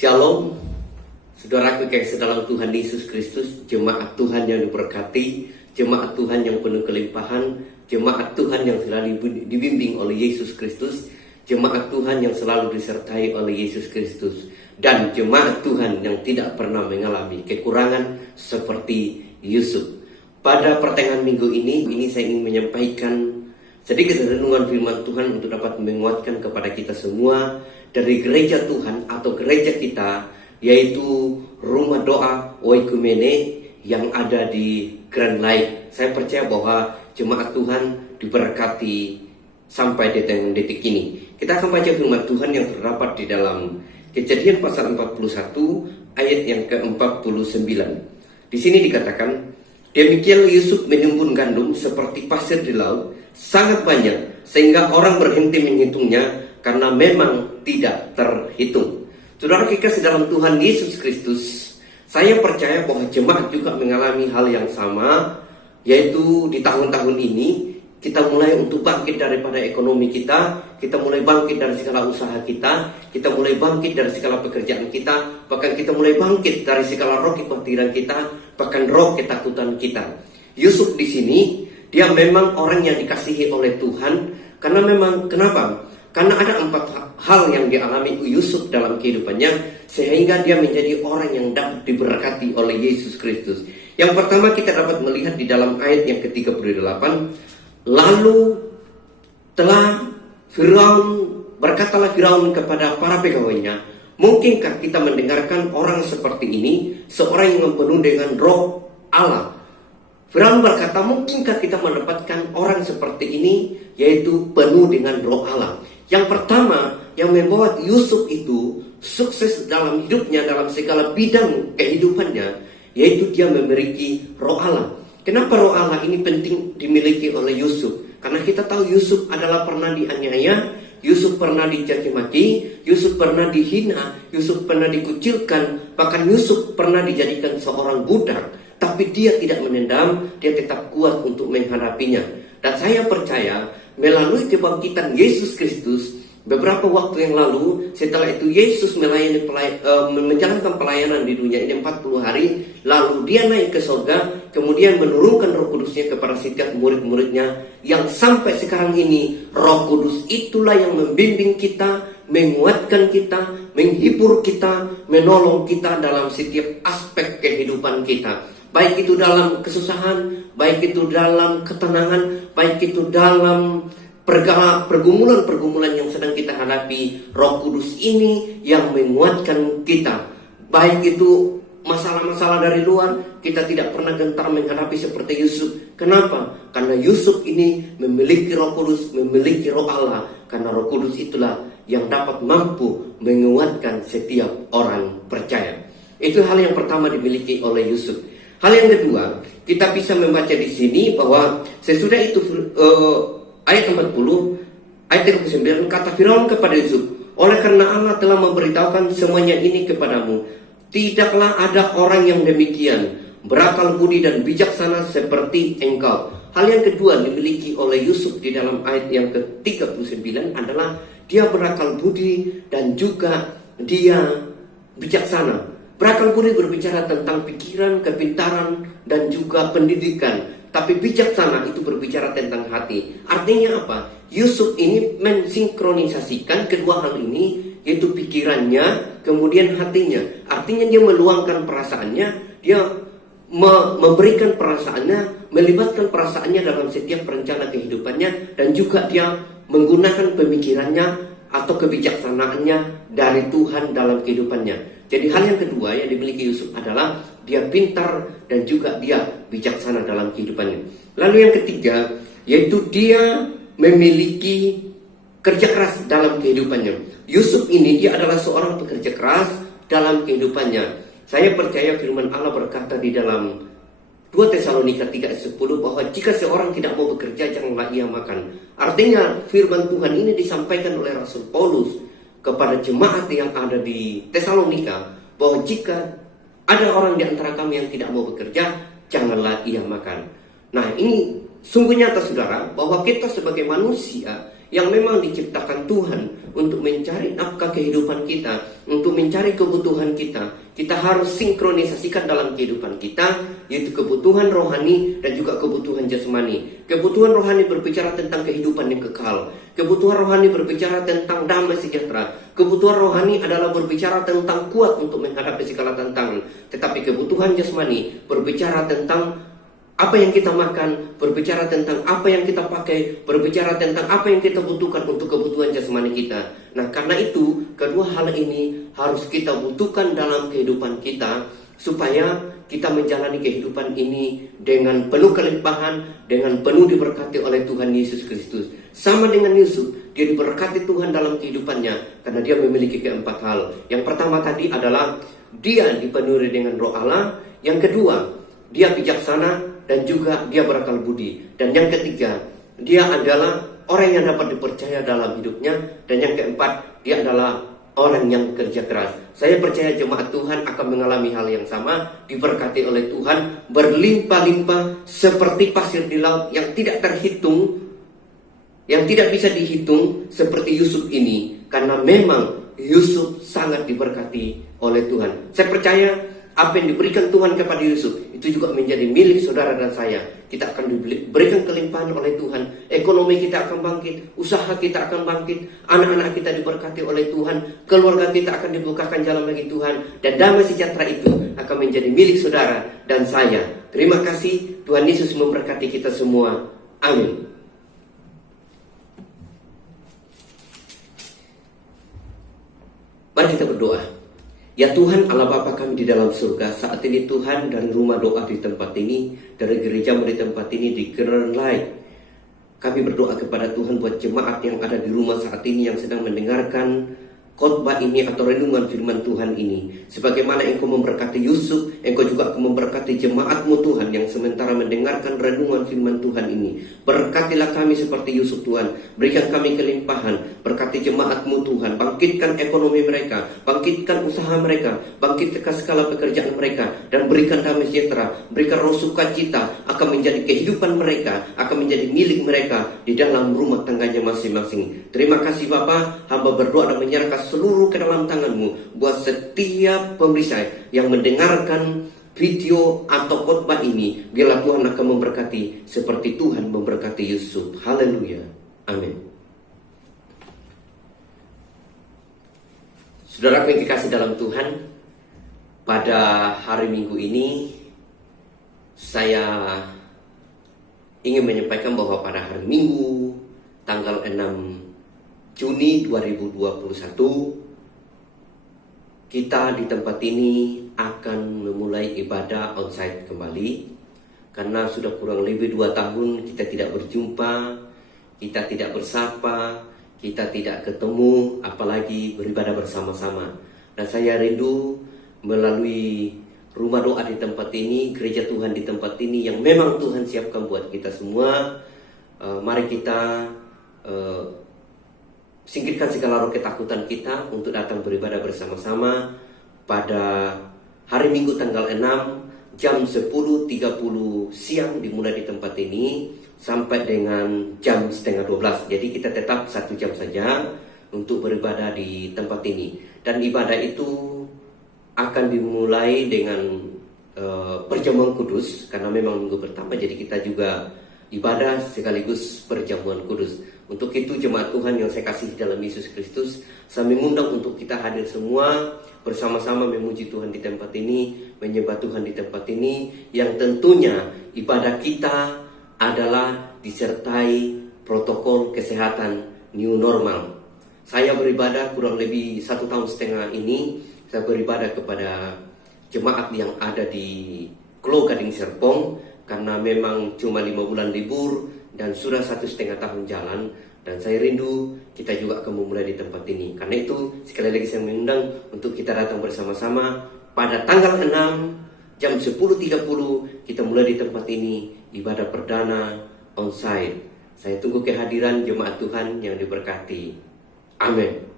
Shalom, saudaraku kasih dalam Tuhan Yesus Kristus, jemaat Tuhan yang diberkati, jemaat Tuhan yang penuh kelimpahan, jemaat Tuhan yang selalu dibimbing oleh Yesus Kristus, jemaat Tuhan yang selalu disertai oleh Yesus Kristus, dan jemaat Tuhan yang tidak pernah mengalami kekurangan seperti Yusuf. Pada pertengahan minggu ini saya ingin menyampaikan sedikit renungan firman Tuhan untuk dapat menguatkan kepada kita semua dari gereja Tuhan atau gereja kita, yaitu Rumah Doa Oikumene yang ada di Grand Lake. Saya percaya bahwa jemaat Tuhan diberkati sampai detik ini. Kita akan baca firman Tuhan yang terdapat di dalam Kejadian pasal 41 ayat yang ke-49. Di sini dikatakan, demikian Yusuf menimbun gandum seperti pasir di laut, sangat banyak, sehingga orang berhenti menghitungnya, karena memang tidak terhitung. Saudara kekasih dalam Tuhan Yesus Kristus, saya percaya bahwa jemaat juga mengalami hal yang sama, yaitu di tahun-tahun ini kita mulai untuk bangkit daripada ekonomi kita mulai bangkit dari segala usaha kita mulai bangkit dari segala pekerjaan kita, bahkan kita mulai bangkit dari segala roh kekhawatiran kita, bahkan roh ketakutan kita. Yusuf di sini, dia memang orang yang dikasihi oleh Tuhan, karena memang kenapa? Karena ada 4 hal yang dialami Yusuf dalam kehidupannya, sehingga dia menjadi orang yang dapat diberkati oleh Yesus Kristus. Yang pertama kita dapat melihat di dalam ayat yang ke-38, lalu berkatalah Firaun kepada para pegawainya, mungkinkah kita mendengarkan orang seperti ini, seorang yang penuh dengan roh Allah? Firaun berkata, mungkinkah kita mendapatkan orang seperti ini, yaitu penuh dengan roh Allah. Yang pertama yang membuat Yusuf itu sukses dalam hidupnya, dalam segala bidang kehidupannya, yaitu dia memiliki roh Allah. Kenapa roh Allah ini penting dimiliki oleh Yusuf? Karena kita tahu Yusuf adalah pernah dianiaya, Yusuf pernah dicaci maki, Yusuf pernah dihina, Yusuf pernah dikucilkan, bahkan Yusuf pernah dijadikan seorang budak. Tapi dia tidak menendam, dia tetap kuat untuk menghadapinya. Dan saya percaya melalui kebangkitan Yesus Kristus, beberapa waktu yang lalu, setelah itu Yesus menjalankan pelayanan di dunia ini 40 hari, lalu dia naik ke surga, kemudian menurunkan Roh Kudusnya kepada setiap murid-muridnya, yang sampai sekarang ini Roh Kudus itulah yang membimbing kita, menguatkan kita, menghibur kita, menolong kita dalam setiap aspek kehidupan kita. Baik itu dalam kesusahan, baik itu dalam ketenangan, baik itu dalam pergumulan-pergumulan yang sedang kita hadapi. Roh Kudus ini yang menguatkan kita. Baik itu masalah-masalah dari luar, kita tidak pernah gentar menghadapi seperti Yusuf. Kenapa? Karena Yusuf ini memiliki Roh Kudus, memiliki Roh Allah. Karena Roh Kudus itulah yang dapat mampu menguatkan setiap orang percaya. Itu hal yang pertama dimiliki oleh Yusuf. Hal yang kedua, kita bisa membaca di sini bahwa sesudah itu ayat 40, ayat 39, kata Firaun kepada Yusuf, oleh karena Allah telah memberitahukan semuanya ini kepadamu, tidaklah ada orang yang demikian, berakal budi dan bijaksana seperti engkau. Hal yang kedua dimiliki oleh Yusuf di dalam ayat yang ke-39 adalah dia berakal budi dan juga dia bijaksana. Berakal budi berbicara tentang pikiran, kepintaran, dan juga pendidikan. Tapi bijaksana itu berbicara tentang hati. Artinya apa? Yusuf ini mensinkronisasikan kedua hal ini, yaitu pikirannya, kemudian hatinya. Artinya dia meluangkan perasaannya, dia memberikan perasaannya, melibatkan perasaannya dalam setiap rencana kehidupannya, dan juga dia menggunakan pemikirannya atau kebijaksanaannya dari Tuhan dalam kehidupannya. Jadi hal yang kedua yang dimiliki Yusuf adalah dia pintar dan juga dia bijaksana dalam kehidupannya. Lalu yang ketiga, yaitu dia memiliki kerja keras dalam kehidupannya. Yusuf ini dia adalah seorang pekerja keras dalam kehidupannya. Saya percaya firman Allah berkata di dalam 2 Tesalonika 3:10 bahwa jika seorang tidak mau bekerja, janganlah ia makan. Artinya firman Tuhan ini disampaikan oleh Rasul Paulus kepada jemaat yang ada di Tesalonika, bahwa jika ada orang di antara kami yang tidak mau bekerja, janganlah ia makan. Nah, ini sungguh nyata saudara, bahwa kita sebagai manusia yang memang diciptakan Tuhan untuk mencari nafkah kehidupan kita, untuk mencari kebutuhan kita. Kita harus sinkronisasikan dalam kehidupan kita, yaitu kebutuhan rohani dan juga kebutuhan jasmani. Kebutuhan rohani berbicara tentang kehidupan yang kekal. Kebutuhan rohani berbicara tentang damai sejahtera. Kebutuhan rohani adalah berbicara tentang kuat untuk menghadapi segala tantangan. Tetapi kebutuhan jasmani berbicara tentang apa yang kita makan, berbicara tentang apa yang kita pakai, berbicara tentang apa yang kita butuhkan untuk kebutuhan jasmani kita. Nah, karena itu, kedua hal ini harus kita butuhkan dalam kehidupan kita, supaya kita menjalani kehidupan ini dengan penuh kelimpahan, dengan penuh diberkati oleh Tuhan Yesus Kristus. Sama dengan Yusuf, dia diberkati Tuhan dalam kehidupannya, karena dia memiliki keempat hal. Yang pertama tadi adalah dia dipenuhi dengan roh Allah. Yang kedua, dia bijaksana dan juga dia berakal budi. Dan yang ketiga, dia adalah orang yang dapat dipercaya dalam hidupnya. Dan yang keempat, dia adalah orang yang kerja keras. Saya percaya jemaat Tuhan akan mengalami hal yang sama, diberkati oleh Tuhan, berlimpah-limpah seperti pasir di laut yang tidak terhitung, yang tidak bisa dihitung seperti Yusuf ini. Karena memang Yusuf sangat diberkati oleh Tuhan. Saya percaya apa yang diberikan Tuhan kepada Yusuf itu juga menjadi milik saudara dan saya. Kita akan diberikan kelimpahan oleh Tuhan. Ekonomi kita akan bangkit, usaha kita akan bangkit, anak-anak kita diberkati oleh Tuhan, keluarga kita akan dibukakan jalan bagi Tuhan, dan damai sejahtera itu akan menjadi milik saudara dan saya. Terima kasih. Tuhan Yesus memberkati kita semua. Amin. Mari kita berdoa. Ya Tuhan Allah Bapa kami di dalam surga, saat ini Tuhan dari rumah doa di tempat ini, dari gerejamu di tempat ini, di Keren Light, kami berdoa kepada Tuhan buat jemaat yang ada di rumah saat ini yang sedang mendengarkan khotbah ini atau renungan firman Tuhan ini. Sebagaimana Engkau memberkati Yusuf, Engkau juga akan memberkati jemaat-Mu Tuhan yang sementara mendengarkan renungan firman Tuhan ini. Berkatilah kami seperti Yusuf Tuhan, berikan kami kelimpahan, berkati jemaat-Mu Tuhan, bangkitkan ekonomi mereka, bangkitkan usaha mereka, bangkitkan segala pekerjaan mereka, dan berikan damai sejahtera, berikan roh sukacita akan menjadi kehidupan mereka, akan menjadi milik mereka di dalam rumah tangganya masing-masing. Terima kasih Bapa, hamba berdoa dan menyerahkan seluruh ke dalam tangan-Mu buat setiap pemirsa yang mendengarkan video atau khotbah ini. Biarlah Tuhan akan memberkati seperti Tuhan memberkati Yusuf. Haleluya. Amin. Saudaraku yang dikasih dalam Tuhan, pada hari Minggu ini saya ingin menyampaikan bahwa pada hari Minggu tanggal 6 Juni 2021 kita di tempat ini akan memulai ibadah onsite kembali, karena sudah kurang lebih 2 tahun kita tidak berjumpa, kita tidak bersapa, kita tidak ketemu, apalagi beribadah bersama-sama. Dan saya rindu melalui rumah doa di tempat ini, gereja Tuhan di tempat ini yang memang Tuhan siapkan buat kita semua. Mari kita singkirkan segala roh ketakutan kita untuk datang beribadah bersama-sama pada hari Minggu tanggal 6 jam 10.30 siang dimulai di tempat ini sampai dengan jam setengah 12. Jadi kita tetap 1 jam saja untuk beribadah di tempat ini. Dan ibadah itu akan dimulai dengan perjamuan kudus, karena memang minggu pertama, jadi kita juga ibadah sekaligus perjamuan kudus. Untuk itu jemaat Tuhan yang saya kasih dalam Yesus Kristus, saya mengundang untuk kita hadir semua bersama-sama memuji Tuhan di tempat ini, menyembah Tuhan di tempat ini, yang tentunya ibadah kita adalah disertai protokol kesehatan new normal. Saya beribadah kurang lebih 1,5 tahun ini, saya beribadah kepada jemaat yang ada di Klo Gading Serpong, karena memang cuma 5 bulan libur dan sudah 1,5 tahun jalan, dan saya rindu kita juga akan memulai di tempat ini. Karena itu sekali lagi saya mengundang untuk kita datang bersama-sama pada tanggal 6 jam 10.30 kita mulai di tempat ini ibadah perdana onsite. Saya tunggu kehadiran jemaat Tuhan yang diberkati. Amin.